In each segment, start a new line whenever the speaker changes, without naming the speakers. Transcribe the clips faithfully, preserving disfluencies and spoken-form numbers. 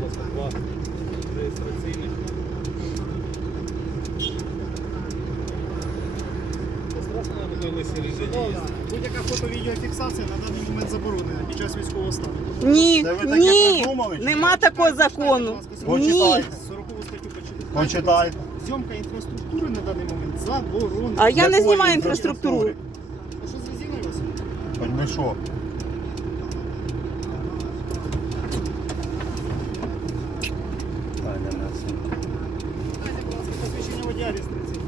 дев'яносто два. Реєстраційний. Це страшно, я буду лисий режимі.
Будь-яка фото-відеофіксація на даний момент заборонена під час військового стану.
Ні,
Це ви таке
ні,
придумали, чи
нема
що?
такого закону. Ні.
Почитайте.
сорокову статтю почитайте.
Почитайте.
Зйомка інфраструктури на даний момент заборонена.
А я не
Якої
знімаю інфраструктуру.
А що з резиною у вас?
Хоч би що.
Дайте, будь ласка, посвідчення водія реєстраційне.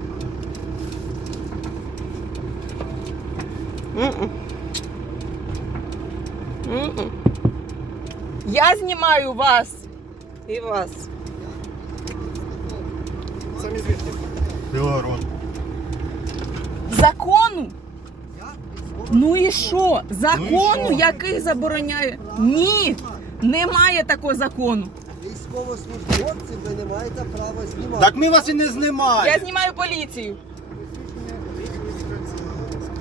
М-м. М-м. Я знімаю вас і вас.
Самі звідки?
Білорус.
Закону? Ну і що? Закону,
Ну і що?
який забороняє? Ні, немає такого закону.
Військовослужбовці, ви не маєте права знімати.
Так ми вас і не знімаємо.
Я знімаю поліцію.
Посвідчення реєстраційне, будь ласка.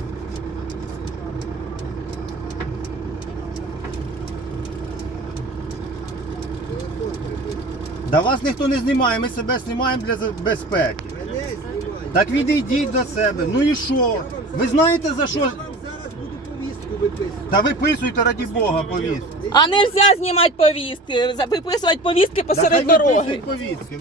Да вас ніхто не знімає, ми себе знімаємо для за- безпеки.
Мене знімають.
Так відійдіть до себе. Ну і що? Ви знаєте за що?
Я вам зараз буду повістку виписувати.
Та виписуйте, раді Бога, повістку.
А не можна знімати повістки, за- виписувати повістки
Та
посеред
хай
дороги.
виписують повістки.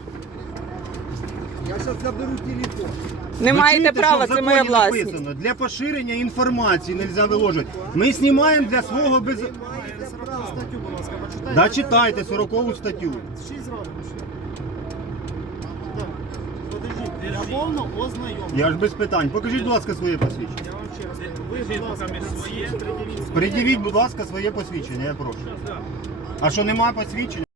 Я зараз заберу телефон.
Не
Ви
маєте
чуєте,
права,
що в
це моя
законі
власність.
написано? Для поширення інформації не можна виложувати. Ми знімаємо для свого без...
Маєте
сорокову
право.
статтю, будь ласка, почитайте.
Да, читайте сорокову статтю.
Шість зразу ще. Так. Подождіть, я повно ознайомлю.
Я ж без питань. Покажіть, будь ласка, своє посвідчення.
Я вам ще раз кажу. Ви, будь ласка,
своє.
пред'явіть своє.
Придивіть, будь ласка, своє посвідчення, я прошу. А що немає посвідчення?